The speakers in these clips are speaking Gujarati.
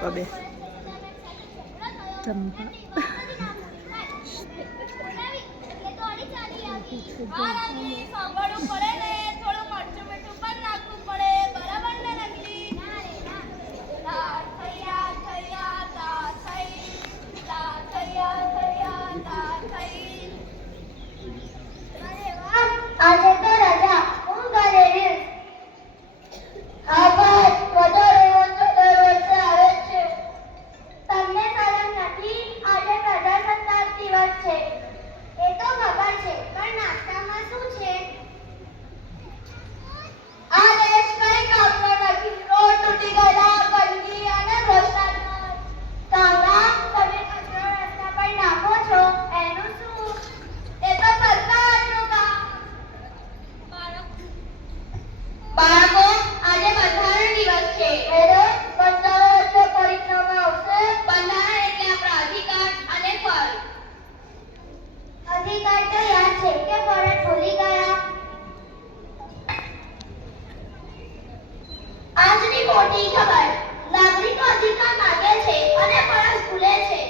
કબે ચંપા આજે તો રજા હું ઘરે રહીશ. હા બસ વધારે ઓછો દર વર્ષે આવે છે. તમને શરમ નથી? આજે પ્રજાસત્તાક દિવસ છે. એ તો ખબર છે, પણ નાસ્તામાં શું છે? આ દેશ કઈ કામનો નથી. રોડ તૂટી ગયેલા, ગંદકી અને ભ્રષ્ટાચાર. કાકા, તમે કચરો રસ્તા પર નાખો છો એનું શું? એ તો સરકારનું કામ. બાળકો, આજે બંધારણ દિવસ છે. બંધારણ એટલે પરીક્ષામાં આવશે. બંધારણ એટલે આપણા અધિકાર અને ફરજ. અધિકાર તો યાદ છે કે ફરજ ભૂલી ગયા? આજની મોટી ખબર. નાગરિકો અધિકાર માગે છે અને ફરજ ભૂલે છે.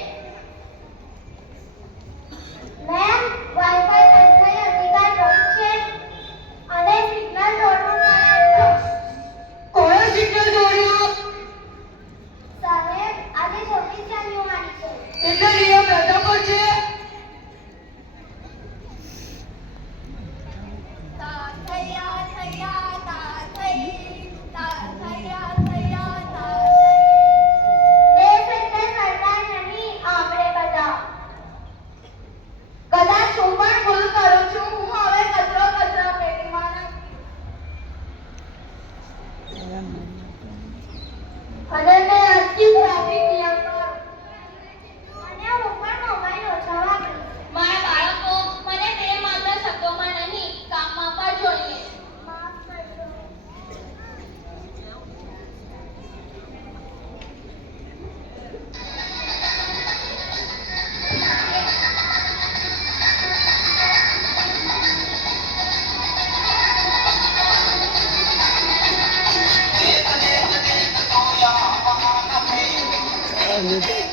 મેમ, વાઈફાઈ પેન્શનને અધિકાર જોઈ છે અને સિગ્નલ જોડવું પડે. કોણે સિગ્નલ જોડ્યું? સાહેબ, આજે 26 જાન્યુઆરી છે. એટલે નિયમ રજા પર છે. દેશ એટલે સરકાર નહીં, આપણે બધા. કદાચ હું પણ ભૂલ કરું છું. હું હવે કચરો પેટીમાં નાખીશ. અને મેં આજથી ટ્રાફિક નિયમ પર. અને હું પણ મોબાઈલ ઓછો વાપરીશ. મારા બાળકો, મને પ્રેમ માત્ર શબ્દોમાં નહીં, કામમાં પણ જોઈએ. માફ કરજો. ચાલો.